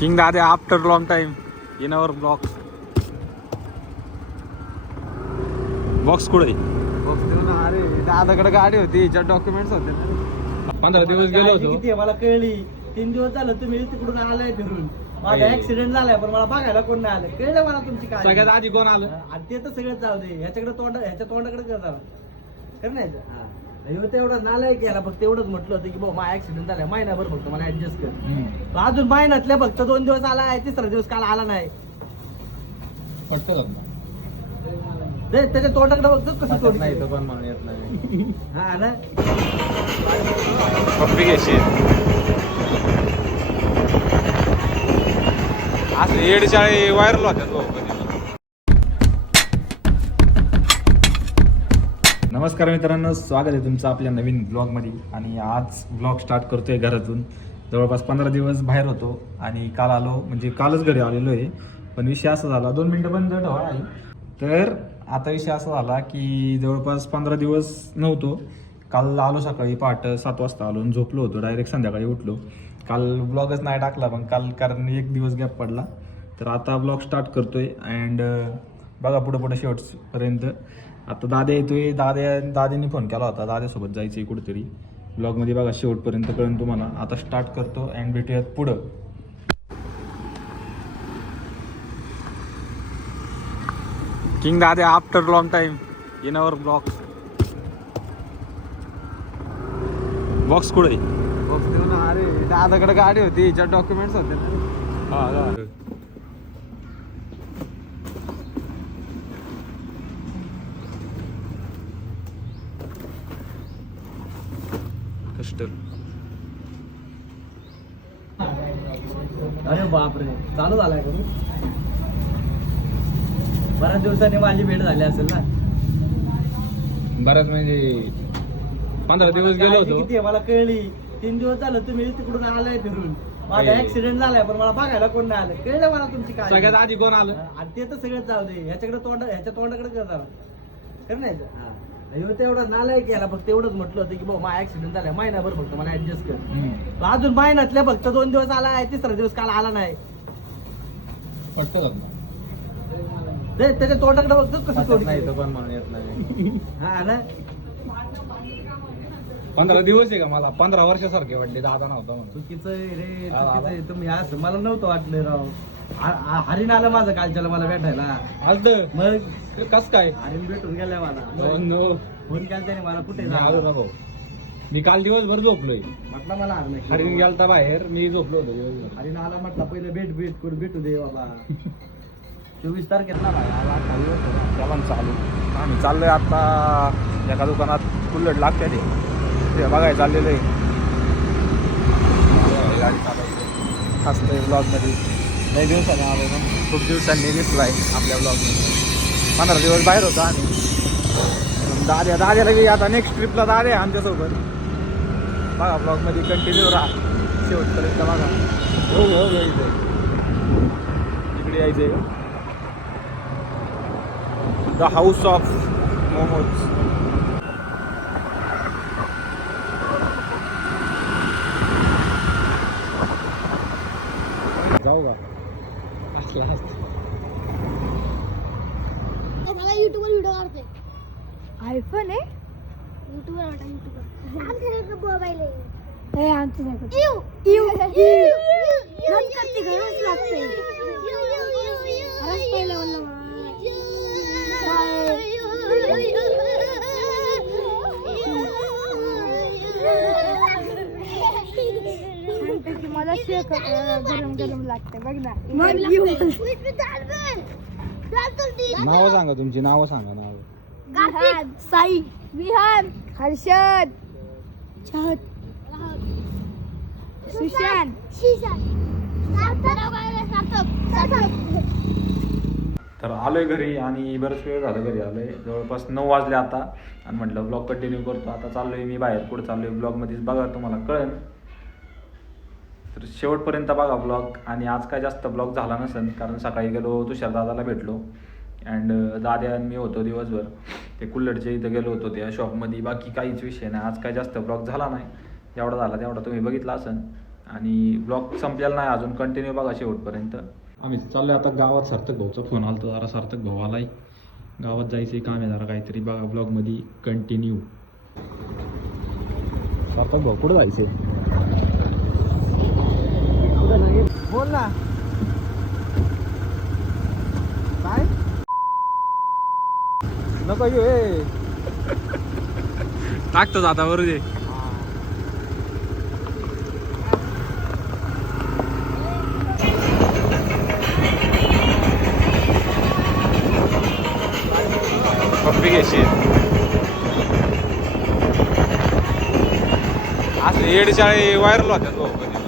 King दादा after long time in our blocks. Box कुठे? अरे दादाकडे गाडी होती, हिच्यात डॉक्युमेंट्स होते ना. 15 दिवस गेलो होतो. किती मला कळली. 3 दिवस झालं तुम्ही तिकडून आलाय फिरून. माझा ऍक्सिडेंट झालाय पण मला बघायला कोण नाही आलं. कळलं मला तुमची काय. सगळ्यात आधी कोण आलं? आणि ते तर सगळं जाऊ दे. ह्याच्या तोंडाकडे कर नाही तेवढं नालाय गेला. फक्त एवढंच म्हटलं होतं की भाऊ माझा ऍक्सिडेंट झालाय, महिनाभर फक्त मला ऍडजस्ट कर. अजून महिन्यातल्या फक्त 2 दिवस आलाय, तिसरा दिवस काल आला नाही. त्याच्या तोंडाकडे बघतो कसं तोंड नाही पण मला येत नाही. हा ना असं येडचाळी व्हायरल होत्यात. नमस्कार मित्रांनो, स्वागत आहे तुमचं आपल्या नवीन ब्लॉगमध्ये. आणि आज ब्लॉग स्टार्ट करतोय घरातून. जवळपास 15 दिवस बाहेर होतो आणि काल आलो, म्हणजे कालच घरी आलेलो आहे. पण विषय असा झाला, 2 मिनटं बंद ठेवा आई. तर आता विषय असा झाला की जवळपास 15 दिवस नव्हतो. काल आलो सकाळी पहाटे 7 वाजता आलो आणि झोपलो होतो. डायरेक्ट संध्याकाळी उठलो. काल ब्लॉगच नाही टाकला, पण काल कारण 1 दिवस गॅप पडला. तर आता ब्लॉग स्टार्ट करतोय अँड बघा पुढं शेवटपर्यंत. आता दादा येतोय. दादाने फोन केला होता, दाद्यासोबत जायचं आहे कुठेतरी. ब्लॉगमध्ये बघा शेवटपर्यंत कळेल तुम्हाला. आता स्टार्ट करतो अँड भेटूयात पुढं. किंग दादा after long time in our blocks. Box कुठे? अरे दादाकडे गाडी होती, हिच्यात डॉक्युमेंट्स होते ना. हा कष्ट. अरे बापरे, चालू झालाय का? बऱ्याच दिवसांनी माझी भेट झाली असेल ना. बऱ्याच म्हणजे 15 दिवस गेलो होतो. किती मला कळली. 3 दिवस झालं तुम्ही तिकडून आलाय फिरून. माझा ऍक्सिडेंट झालाय पण मला बघायला कोण नाही आलं. कळलं मला तुमची काय. सगळ्यात आधी कोण आलं? आणि ते तर सगळं जाऊ दे. ह्याच्या तोंडाकडे कर नाही तेवढं नालाय गेला. फक्त एवढंच म्हटलं होतं की भाऊ माझा ऍक्सिडेंट झालाय, महिनाभर फक्त मला ऍडजस्ट कर. अजून महिन्यातल्या फक्त 2 दिवस आलाय, तिसरा दिवस काल आला नाही. त्याच्या तोंडाकडे बघतो कसं तोंड नाही पण मला येत नाही. हा ना 15 दिवस आहे का? मला 15 वर्षासारखे वाटले. दादा नव्हता म्हणून. चुकीचं आहे रे, चुकीचं आहे. तुम्ही असं मला नव्हतं वाटलं राव. हरीण आलं माझं कालच्याला मला भेटायला. आलतं मग कस काय? हरीण भेटून गेलाय मला. फोन केला त्याने मला, कुठे आलो ना भाऊ. मी काल दिवसभर झोपलोय. म्हटलं मला हरीण गेलता बाहेर, मी झोपलो होतो दिवसभर. हरीण आला म्हटलं पहिलं भेट करून भेटू दे बाबा. 24 तारखेला आला. जेवण चालू. आम्ही चाललोय आता एका दुकानात. कुल्लट लागते ते बघायला चाललेलं आहे. गाडी चालवते असतं ब्लॉगमध्ये. लई दिवसांनी आलो ना, खूप दिवसांनी दिसलो आहे आपल्या ब्लॉगमध्ये. 15 दिवस बाहेर होतो आम्ही. दाद्याला की आता नेक्स्ट ट्रिपला दाद्या आहे आमच्यासोबत. बघा ब्लॉगमध्ये कंटिन्यू राहा शेवटपर्यंत. बघा हो यायचं आहे, इकडे यायचं आहे. The house of momos. जाऊ का? मला युट्यूबवर व्हिडिओ काढते. आयफोन आहे युट्यूबवर वाटा युट्यूबवर. आमच्या मोबाईल आहे. हे आमचं नाही करत. नच करते, घरच लागते. आवाज पहिला म्हणलं मला शेक गरम गरम लागते बघ ना. नावं सांगा तुमची, नावं सांगा. नाव विहान, साई, विहान, हर्षद, छत, सुशांत, तर आलोय घरी आणि बरंच वेळ झालं घरी आलोय. जवळपास 9 वाजले आता. आणि म्हटलं ब्लॉग कंटिन्यू करतो. आता चाललोय मी बाहेर. कुठं चाललोय ब्लॉगमध्येच बघा, तुम्हाला कळेल. तर शेवटपर्यंत बघा ब्लॉग. आणि आज काय जास्त ब्लॉग झाला नसेल, कारण सकाळी गेलो तुषार दादाला भेटलो अँड दादा आणि मी होतो दिवसभर. ते कुल्लडच्या इथं गेलो होतो त्या शॉपमध्ये. बाकी काहीच विषय नाही. आज काय जास्त ब्लॉग झाला नाही. जेवढा झाला तेवढा तुम्ही बघितला असेल. आणि ब्लॉग संपलेला नाही अजून, कंटिन्यू बघा शेवटपर्यंत. आम्ही चाललोय आता गावात. सार्थक भाऊचा फोन आला जरा, सार्थक भाऊ आलाय, गावात जायचं काम आहे जरा काहीतरी, बघा ब्लॉगमध्ये कंटिन्यू. सार्थक भाऊ कुठं जायचंय? बोल ना काय नको येऊ ए. टाकतोच आता बरोबर दे. पप्पी घ्यायची असं 1.5 व्हायरल होत्यात भाऊ कधी.